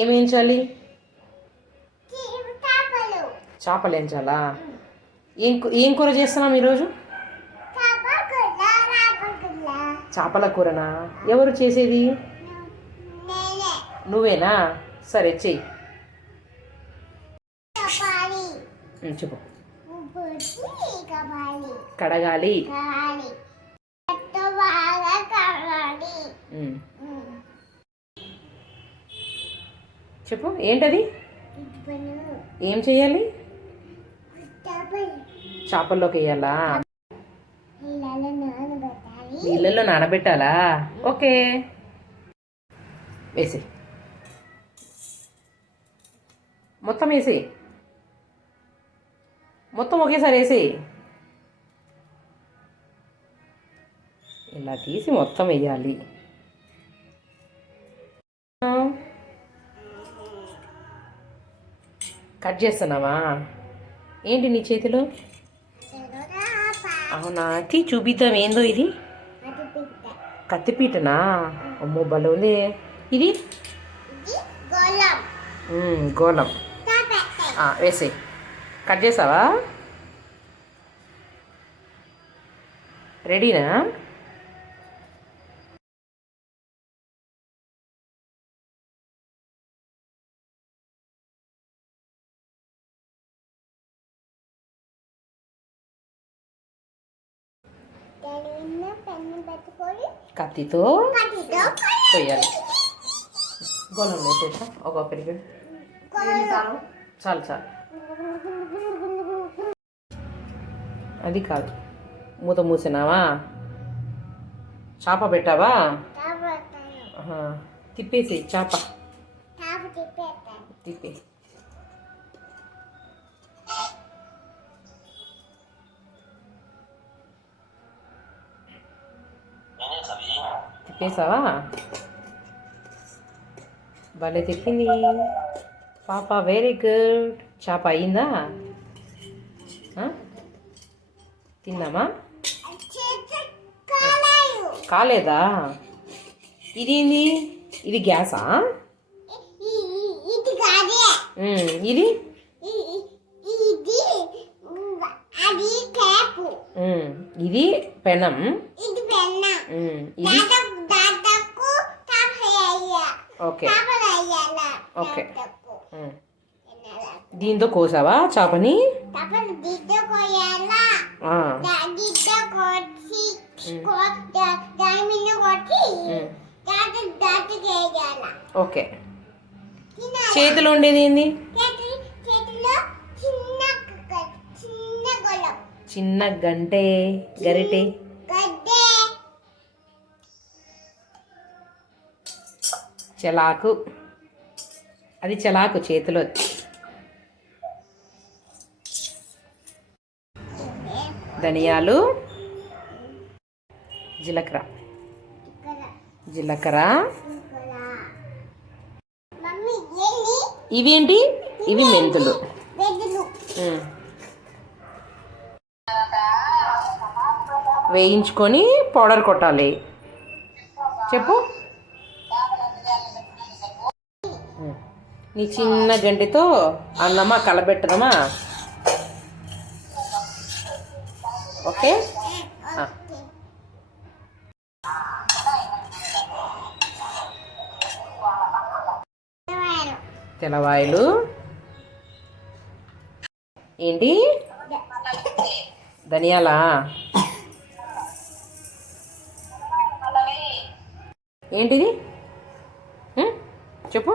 ఏం వేయించాలి? చేపలు వేయించాలా? ఏం కూర చేస్తున్నాం ఈరోజు? చేపల కూరనా? ఎవరు చేసేది? నువ్వేనా? సరే చెయ్యి. చెప్పు. కడగాలి. చెప్పు ఏంటది? ఏం చెయ్యాలి? చేపల్లోకి వేయాలా? నీళ్ళల్లో నానబెట్టాలా? ఓకే, వేసి మొత్తం వేసి మొత్తం ఒకేసారి వేసి ఇలా తీసి మొత్తం వేయాలి. కట్ చేస్తున్నావా? ఏంటి నీ చేతిలో? అవునా, తీ చూపిద్దాం. ఏందో ఇది? కత్తిపీటనా? అమ్మో భలే ఉంది. ఇది గోళం. వేసి కట్ చేసావా? రెడీనా? కత్తితో కొయ్యాలి. గోళం వేసేసా ఒక పెరిగి చాలు. అది కాదు, మూత మూసినావా? చేప పెట్టావా? తిప్పేసి చేప తిప్పే. తిప్పేసావా? భలే తిప్పింది పాప, వెరీ గుడ్. చేప అయిందా? తిన్నామా? కాలేదా? ఇదేంది? ఇది గ్యాసా? ఇది ఇది పెనం. ఇది ఓకే ఓకే. దీంతో కోసావా చేపని? ఓకే. చేతిలో ఉండేది ఏంది? చిన్న గంటే, గరిటె. చెలాకు. అది చెలాకు చేతిలో. ధనియాలు, జీలకర్ర. ఇవేంటి? ఇవి మెంతులు. వేయించుకొని పౌడర్ కొట్టాలి. చెప్పు. నీ చిన్న గంటితో అన్నమా కలబెట్టదమా? ఓకే. తెల్లవాయలు ఏంటి? ధనియాలా? ఏంటిది? చెప్పు.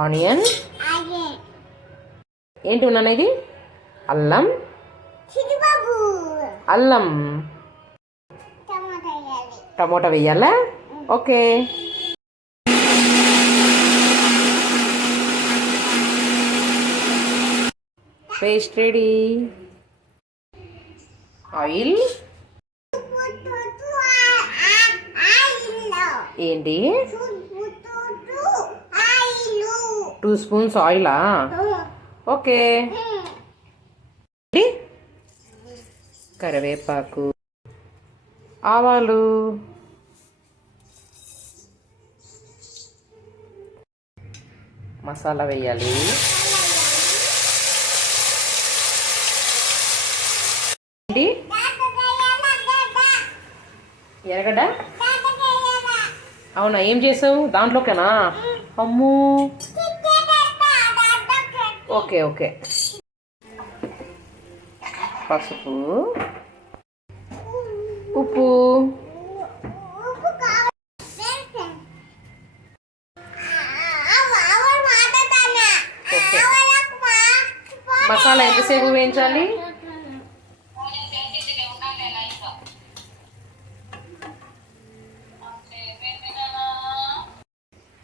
ఆనియన్. ఏంటి ఉన్నది? అల్లం. టమోటా వేయాలా? ఓకే. Paste ready. ఆయిల్ ఏంటి? 2 స్పూన్స్ ఆయిలా? ఓకే. కరివేపాకు, ఆవాలు, మసాలా వేయాలి. ఎరగడ్డ అవునా, ఏం చేసావు దాంట్లోకేనా? అమ్మో, ఓకే ఓకే. పసుపు, ఉప్పు, ఓకే. మసాలా ఎంతసేపు వేయించాలి?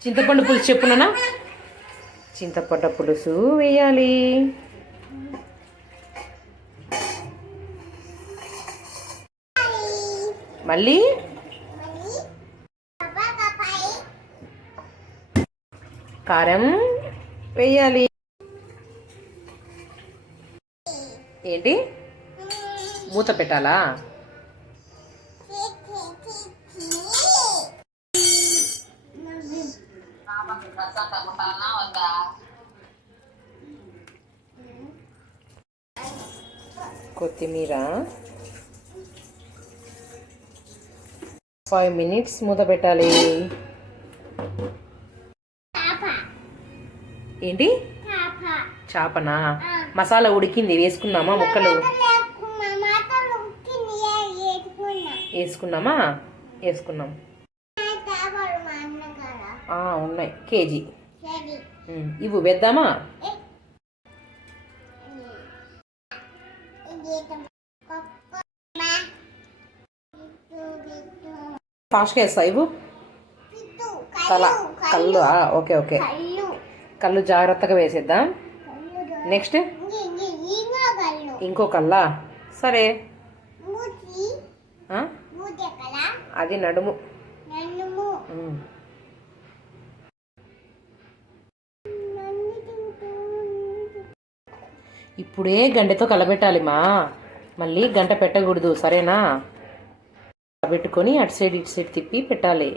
చింతపండు పులుసు చెప్పునా? చింతపండు పులుసు వేయాలి. మళ్ళీ కారం వేయాలి. ఏంటి, మూత పెట్టాలా? కొత్తిమీర 5 minutes మూత పెట్టాలి. ఏంటి, చేపనా? మసాలా ఉడికింది, వేసుకున్నామా? ముక్కలు వేసుకున్నామా? వేసుకున్నాం. ఉన్నాయి, కేజీ. ఇవి వేద్దామా? ఫాస్ట్గా వేస్తా. ఇవ్వు. కళ్ళు. ఓకే ఓకే, కళ్ళు జాగ్రత్తగా వేసేద్దాం. నెక్స్ట్ ఇంకో కల్లా. సరే, అది నడుము. ఇప్పుడే గంటతో కలబెట్టాలి మా, మళ్ళీ గంట పెట్టకూడదు, సరేనా? పెట్టుకొని అటు సైడ్ ఇటు సైడ్ తిప్పి పెట్టాలి.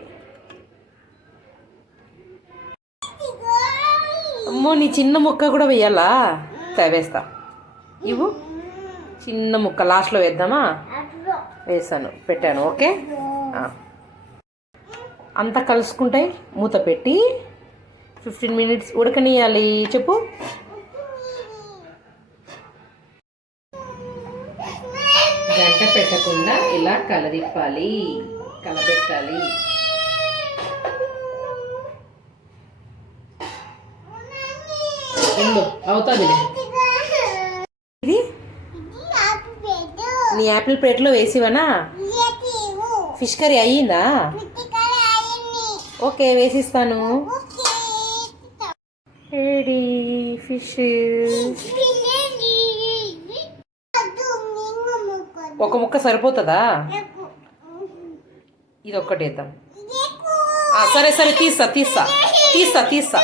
అమ్మో, నీ చిన్న ముక్క కూడా వేయాలా? వేస్తా. ఇవ్వు, చిన్న ముక్క లాస్ట్లో వేద్దామా? వేసాను, పెట్టాను. ఓకే, అంతా కలుసుకుంటాయి. మూత పెట్టి 15 minutes ఉడకనియాలి. చెప్పు. గంట పెట్టకుండా ఇలా కలదిప్పాలి, కలబెట్టాలి. అవుతుంది. ఇది నీ యాపిల్ ప్లేట్లో వేసివనా? ఫిష్ కర్రీ అయ్యిందా? ఓకే, వేసిస్తాను. ఏడి ఫిష్. ఒక ముక్క సరిపోతుందా? ఇది ఒక్కటి వేద్దాం. సరే సరే, తీస్తా తీస్తా తీస్తా తీస్తా.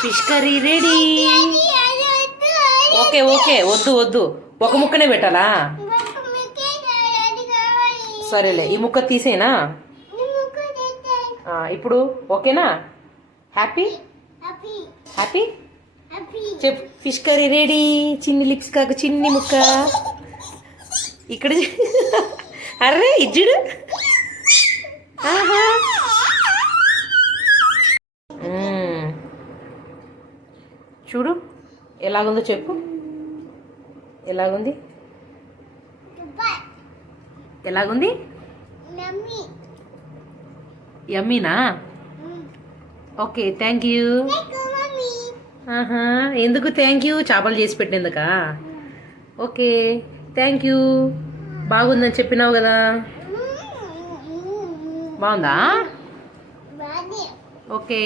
Fish curry ready. Okay okay, వద్దు వద్దు, ఒక ముక్కనే పెట్టాలా? సరేలే, ఈ ముక్క తీసేనా? ఇప్పుడు ఓకేనా? హ్యాపీ హ్యాపీ చెప్పు. Fish curry ready. చిన్ని లిప్స్ కాక చిన్ని ముక్క ఇక్కడ. అర్రే ఇజ్జుడు. ఆహా, చూడు ఎలాగుందో చెప్పు. ఎలాగుంది? ఎలాగుంది? యమ్మీనా? Okay, thank you. ఎందుకు థ్యాంక్ యూ? చేపలు చేసి పెట్టినందుకా? Okay, thank you. బాగుందని చెప్పినావు కదా. బాగుందా? ఓకే.